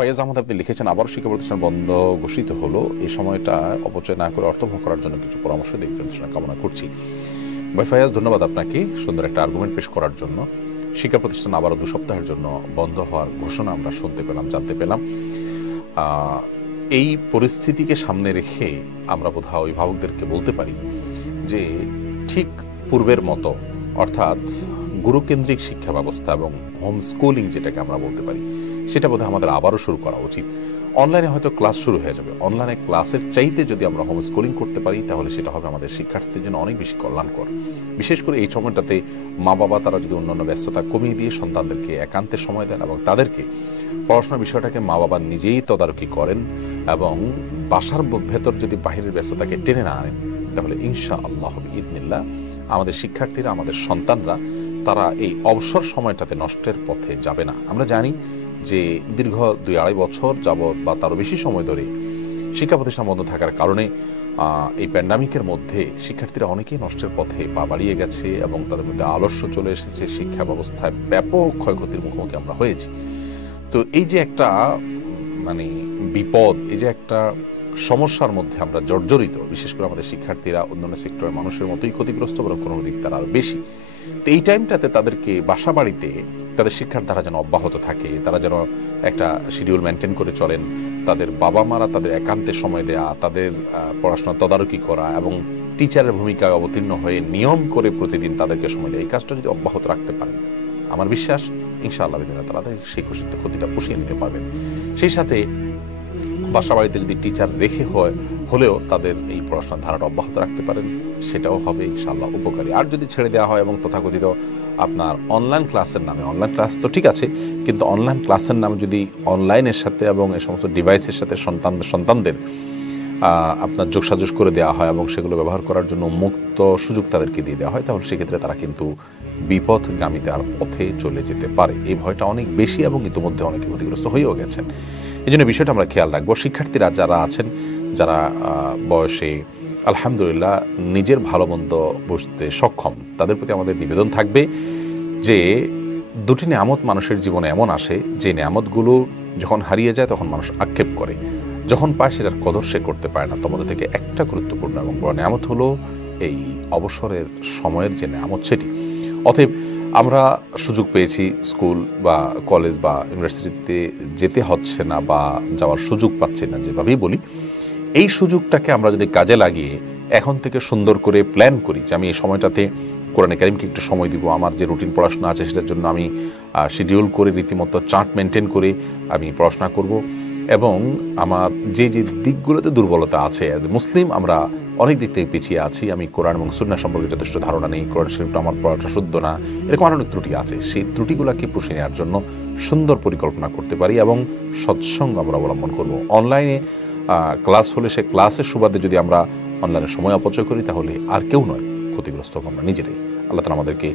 ফয়েজ আহমদ আপনি লিখেছেন, আবার শিক্ষা প্রতিষ্ঠান বন্ধ ঘোষিত হলো, এই সময়টা অপচয় না করে অর্থ ভোগ করার জন্য কিছু পরামর্শ দিয়ে প্রতিষ্ঠান কামনা করছি। ভাই ফয়েজ, ধন্যবাদ আপনাকে সুন্দর একটা আর্গুমেন্ট পেশ করার জন্য। শিক্ষা প্রতিষ্ঠান আবারও 2 সপ্তাহের জন্য বন্ধ হওয়ার ঘোষণা আমরা শুনতে পেলাম, জানতে পেলাম। এই পরিস্থিতিকে সামনে রেখে আমরা বোধহয় অভিভাবকদেরকে বলতে পারি যে ঠিক পূর্বের মতো, অর্থাৎ গুরুকেন্দ্রিক শিক্ষা ব্যবস্থা এবং হোম স্কুলিং যেটাকে আমরা বলতে পারি, সেটা বোধহয় আমাদের আবারও শুরু করা উচিত। অনলাইনে হয়তো ক্লাস শুরু হয়ে যাবে, অনলাইনে ক্লাসের চাইতে যদি আমরা হোম স্কুলিং করতে পারি তাহলে সেটা হবে আমাদের শিক্ষার্থীদের জন্য অনেক বেশি কল্যাণকর। বিশেষ করে এই সময়টাতে মা বাবা তারা যদি অন্যান্য ব্যস্ততা কমিয়ে দিয়ে সন্তানদেরকে একান্তে সময় দেন এবং তাদেরকে পড়াশোনার বিষয়টাকে মা বাবা নিজেই তদারকি করেন এবং বাসার ভেতর যদি বাহিরের ব্যস্ততাকে টেনে না আনেন, তাহলে ইনশা আল্লাহ ইদনিল্লাহ আমাদের শিক্ষার্থীরা, আমাদের সন্তানরা তারা এই অবসর সময়টাতে নষ্টের পথে যাবে না। আমরা জানি যে দীর্ঘ 2-2.5 বছর যাবৎ বা তারও বেশি সময় ধরে শিক্ষা প্রতিষ্ঠান বন্ধ থাকার কারণে এই প্যান্ডামিকের মধ্যে শিক্ষার্থীরা অনেকেই নষ্টের পথে পা বাড়িয়ে গেছে এবং তাদের মধ্যে আলস্য চলে এসেছে। শিক্ষা ব্যবস্থায় ব্যাপক ক্ষয়ক্ষতির মুখোমুখি আমরা হয়েছি। তো এই যে একটা বিপদ, এই যে একটা সমস্যার মধ্যে আমরা জর্জরিত, বিশেষ করে আমাদের শিক্ষার্থীরা অন্যান্য সেক্টরের মানুষের মতোই ক্ষতিগ্রস্ত, বরং কোনো দিক তারা আরও বেশি। তো এই টাইমটাতে তাদেরকে বাসা বাড়িতে তাদের শিক্ষার ধারা যেন অব্যাহত থাকে, তারা যেন একটা শিডিউল মেনটেন করে চলেন, তাদের বাবা মারা তাদের একান্তে সময় দেয়া, তাদের পড়াশোনা তদারকি করা এবং টিচারের ভূমিকায় অবতীর্ণ হয়ে নিয়ম করে প্রতিদিন তাদেরকে সময় দেয়, এই কাজটা যদি অব্যাহত রাখতে পারেন, আমার বিশ্বাস ইনশাআল্লাহ তারা সেই ক্ষতিটা পুষিয়ে নিতে পারবেন। সেই সাথে বাসা বাড়িতে যদি টিচার রেখে হলেও তাদের এই পড়াশোনার ধারাটা অব্যাহত রাখতে পারেন, সেটাও হবে ইনশাআল্লাহ উপকারী। আর যদি ছেড়ে দেওয়া হয় এবং তথাকথিত আপনার অনলাইন ক্লাসের নামে, অনলাইন ক্লাস তো ঠিক আছে, কিন্তু অনলাইন ক্লাসের নামে যদি অনলাইনের সাথে এবং এই সমস্ত ডিভাইসের সাথে সন্তানদের আপনার যোগসাজশ করে দেওয়া হয় এবং সেগুলো ব্যবহার করার জন্য মুক্ত সুযোগ তাদেরকে দিয়ে দেওয়া হয়, তাহলে সেক্ষেত্রে তারা কিন্তু বিপথগামিতার পথে চলে যেতে পারে। এই ভয়টা অনেক বেশি এবং ইতিমধ্যে অনেকে ক্ষতিগ্রস্ত হয়েও গেছেন। এই জন্য বিষয়টা আমরা খেয়াল রাখবো। শিক্ষার্থীরা যারা আছেন, যারা বয়সে আলহামদুলিল্লাহ নিজের ভালো মন্দ বুঝতে সক্ষম, তাদের প্রতি আমাদের নিবেদন থাকবে যে 2টি নেয়ামত মানুষের জীবনে এমন আসে যে নেয়ামতগুলো যখন হারিয়ে যায় তখন মানুষ আক্ষেপ করে, যখন পায় সেটার কদর সে করতে পারে না। তোমাদের থেকে একটা গুরুত্বপূর্ণ এবং বড় নেয়ামত হলো এই অবসরের সময়ের যে নেয়ামত, সেটি। অতএব আমরা সুযোগ পেয়েছি স্কুল বা কলেজ বা ইউনিভার্সিটিতে যেতে হচ্ছে না বা যাওয়ার সুযোগ পাচ্ছি না, যেভাবেই বলি, এই সুযোগটাকে আমরা যদি কাজে লাগিয়ে এখন থেকে সুন্দর করে প্ল্যান করি যে আমি এই সময়টাতে কোরআনে কারিমকে একটু সময় দিব, আমার যে রুটিন পড়াশোনা আছে সেটার জন্য আমি শিডিউল করে রীতিমতো চার্ট মেনটেন করে আমি পড়াশোনা করব এবং আমার যে যে দিকগুলোতে দুর্বলতা আছে, অ্যাজ এ মুসলিম আমরা অনেক দিক থেকে পিছিয়ে আছি, আমি কোরআন এবং সুন্নাহ সম্পর্কে যথেষ্ট ধারণা নেই, কোরআন শরীফটা আমার পড়াটা শুদ্ধ না, এরকম অনেক ত্রুটি আছে, সেই ত্রুটিগুলোকে পুষিয়ে নেওয়ার জন্য সুন্দর পরিকল্পনা করতে পারি এবং সৎসঙ্গ আমরা অবলম্বন করব। অনলাইনে ক্লাস হলে সে ক্লাসের সুবাদে যদি আমরা অনলাইনে সময় অপচয় করি তাহলে আর কেউ নয়, ক্ষতিগ্রস্ত হব আমরা নিজেরাই। আল্লাহ তাআলা আমাদেরকে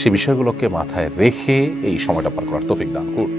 সেই বিষয়গুলোকে মাথায় রেখে এই সময়টা পার করার তৌফিক দান করুন।